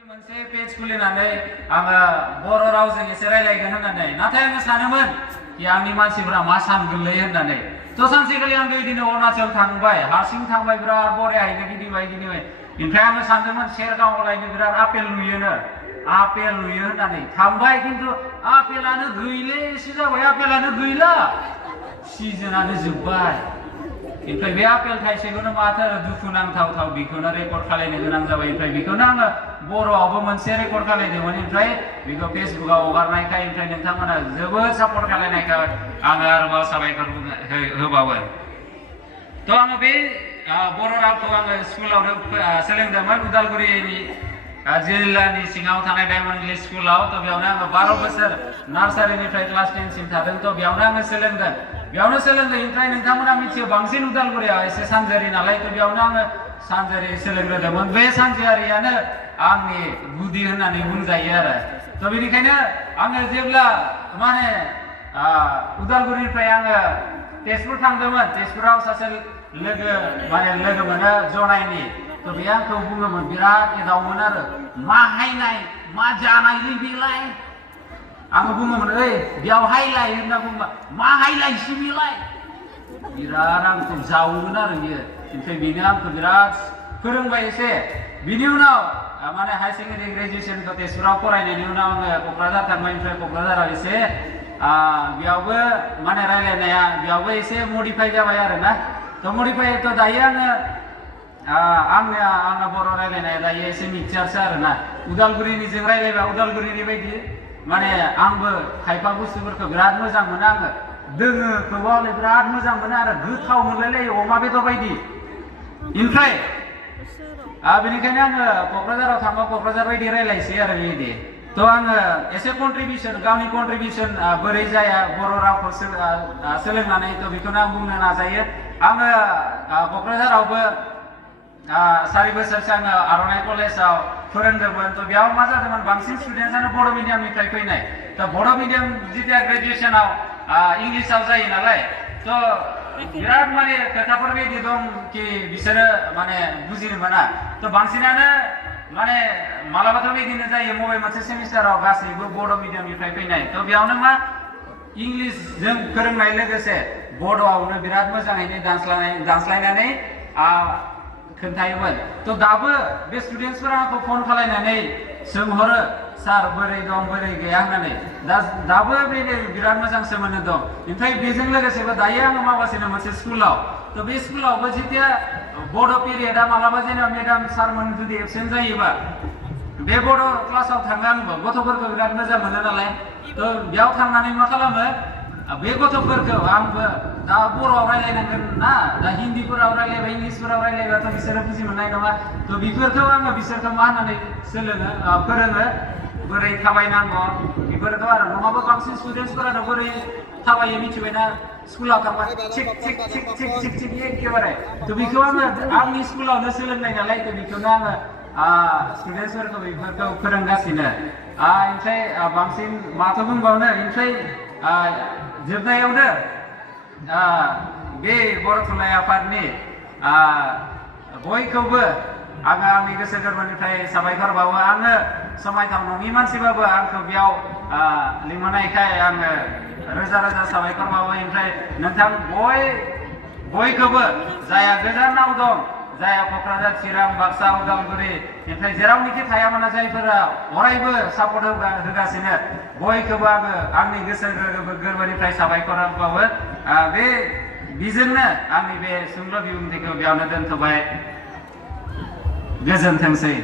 मोनसे पेज खुलिनानै आङो बर' रावजों एसे रायलायगोन होननानै नाथाय आङो सानोमोन कि आंनि मानसिफोरा मा सानगोनलै होननानै थ' सानसेखालि आं बेबायदिनो अरुणाचल थांबाय हारसिं थांबाय बिराद बरियाहैनो गिदिंबाय ओमफ्राय आङो सानदोंमोन सेरगावआव लायनो बिराद आपेल नुयो होननानै थांबाय खिन्थु आपेलानो गैले एसे जाबाय आपेलानो गैला सिजोनानो जोब्बाय ओमफ्राय बे आपेल थाइसेखौनो माथो दुखु नांथाव बेखौनो रेकर्ड खालामनो गोनां जाबाय ओमफ्राय बेखौनो आङो बर'आवबो मोनसे रेकर्ड खालामदोंमोन ओमफ्राय बेखौ फेसबुकआव हगारनायखाय ओमफ्राय नोंथांमोना जोबोद सापर्ट खालामनायखाय आङो आरोबाव साबायखर होबावो थ' आङो बे बर' रावखौ आङो स्कुलावनो सोलोंदोंमोन उदालगुरिनि जिल्लानि सिङाव थानाय डायमन्ड इंलिश स्कुलाव थ' बेयावनो आङो 12 बोसोर नार्सारिनिफ्राय क्लास 10 सिम थादों थ' बेयावनो आङो सोलोंदों ओमफ्राय नोंथांमोना मिथियो बांसिन उदालगुरियाव एसे सानजारि नालाय थ' बेयावनो आङो सानजारि सोलोंग्रोदोंमोन बे सानजारियानो आंनि गुदि होननानै बुंजायो आरो थ' बेनिखायनो आङो जेब्ला माने उदालगुरिनिफ्राय आङो तेजपुर थांदोंमोन तेजपुराव सासे लोगो मोनो जनायनि थ' बे आंखौ बुङोमोन बिराद एदावोमोन आरो मा हायनाय मा जानायलै बेलाय आङो बुङोमोन ओइ बेयाव हायलाय होनना बुंबा मा हायलायसै बेलाय बिराद आंखौ जावोमोन आरो बियो ओमफ्राय बेनो आंखौ बिराद फोरोंबाय एसे बिनि उनाव माने हाई सेकेन्डारि ग्रेजुवेसनखौ तेजपुराव फरायनायनि उनाव आङो क'क्राझार थांबाय ओमफ्राय क'क्राझाराव एसे बेयावबो माने रायलायनाया बेयावबो एसे मडिफाइ जाबाय आरो ना थ' मडिफाइ थ' दायो आंना बर' रायलायनाया दायो एसे मिक्सारसो आरो ना उदालगुरिनिजों रायलायबा उदालगुरिनि बायदि माने आंबो खायफा बुस्थुफोरखौ बिराद मोजां मोनो आङो दोङोखौबो बिराद मोजां मोनो आरो गोथाव मोनलायलायो अमा बेदर बायदि ओमफ्राय बेनिखायनो आङो क'क्राझाराव थांबा क'क्राझार बायदि रायलायसै आरो बेबायदि थ' आङो एसे गावनि कन्ट्रिबिउसन बोरै जाया बर' रावखौ सोलोंनानै थ' बेखौनो आं बुंनो नाजायो आङो क'क्राझारावबो 4 बोसोरसो आङो आर'नाइ कलेजाव फोरोंदोंमोन थ' बेयाव मा जादोंमोन बांसिन स्टुडेन्टसानो बर' मिडियामनिफ्राय फैनाय थ' बर' मिडियाम जिथिया ग्रेजुवेसनाव इंलिसाव जायो नालाय थ' बिराद माने खोथाफोर बायदि दं कि बिसोरो माने बुजिनो मोना थ' बांसिनानो माने मालाबाथ' बिदिनो जायो बबे मोनसे सेमिस्टाराव गासैबो बर' मिडियामनिफ्राय फैनाय थ' बेयावनो मा इंलिसजों फोरोंनाय लोगोसे बड'आवनो बिराद मोजाङैनो दानस्लायनानै खोन्थायोमोन थ' दाबो बे स्टुडेन्टसफोरा आंखौ फन खालायनानै सोंहरो सार बोरै दं बोरै गैया होननानै दाबो बिराद मोजां सोमोन्दो दं ओमफ्राय बेजों लोगोसेबो दायो आङो मावगासिनो मोनसे स्कुलाव थ' बे स्कुलावबो जेथिया बड' पिरियडआ मालाबा जेनेबा मेडाम सारमोन जुदि एबसेन्ट जायोबा बे बड' क्लासाव थाङो आंबो गथ'फोरखौ बिराद मोजां मोनो नालाय थ' बेयाव थांनानै मा खालामो बे गथ'फोरखौ आंबो दा बर'आव रायलायनांगोन ना दा हिन्दीफोराव रायलायबा इंलिसफोराव रायलायबाथ' बिसोरो बुजि मोननाय नङा थ' बेफोरखौ आङो बिसोरखौ मा होननानै फोरोङो बोरै थाबायनांगौ बेफोरखौ आरो नङाबा बांसिन स्टुडेन्टसफोरानो बोरै थाबायो मिथिबायना स्कुलाव थांबा थिक एखेबारे थ' बेखौ आङो आंनि स्कुलावनो सोलोंनाय नालाय थ' बेखौनो आङो स्टुडेन्टसफोरखौ बेफोरखौ फोरोंगासिनो ओमफ्राय बांसिन माथो बुंबावनो ओमफ्राय जोबनायावनो बे बर' थुनलाइ आफादनि बयखौबो आङो आंनि गोसो गोरबोनिफ्राय साबायखर बावो आङो समायथाव नङि मानसिबाबो आंखौ बेयाव लिंहरनायखाय आङो रोजा साबायखर बावो ओमफ्राय नोंथां बयखौबो जायहा गोजानाव दं जायहा क'क्राझार चिरां बाक्सा उदालगुरि ओमफ्राय जेरावनोखि थाया मानो जायफोरा अरायबो सापर्ट होगासिनो बयखौबो आङो आंनि गोसो गोरबोनिफ्राय साबायखर बावो बेजोंनो आंनि बे सुंद' बिबुंथिखौ बेयावनो दोनथ'बाय गोजोनथोंसै।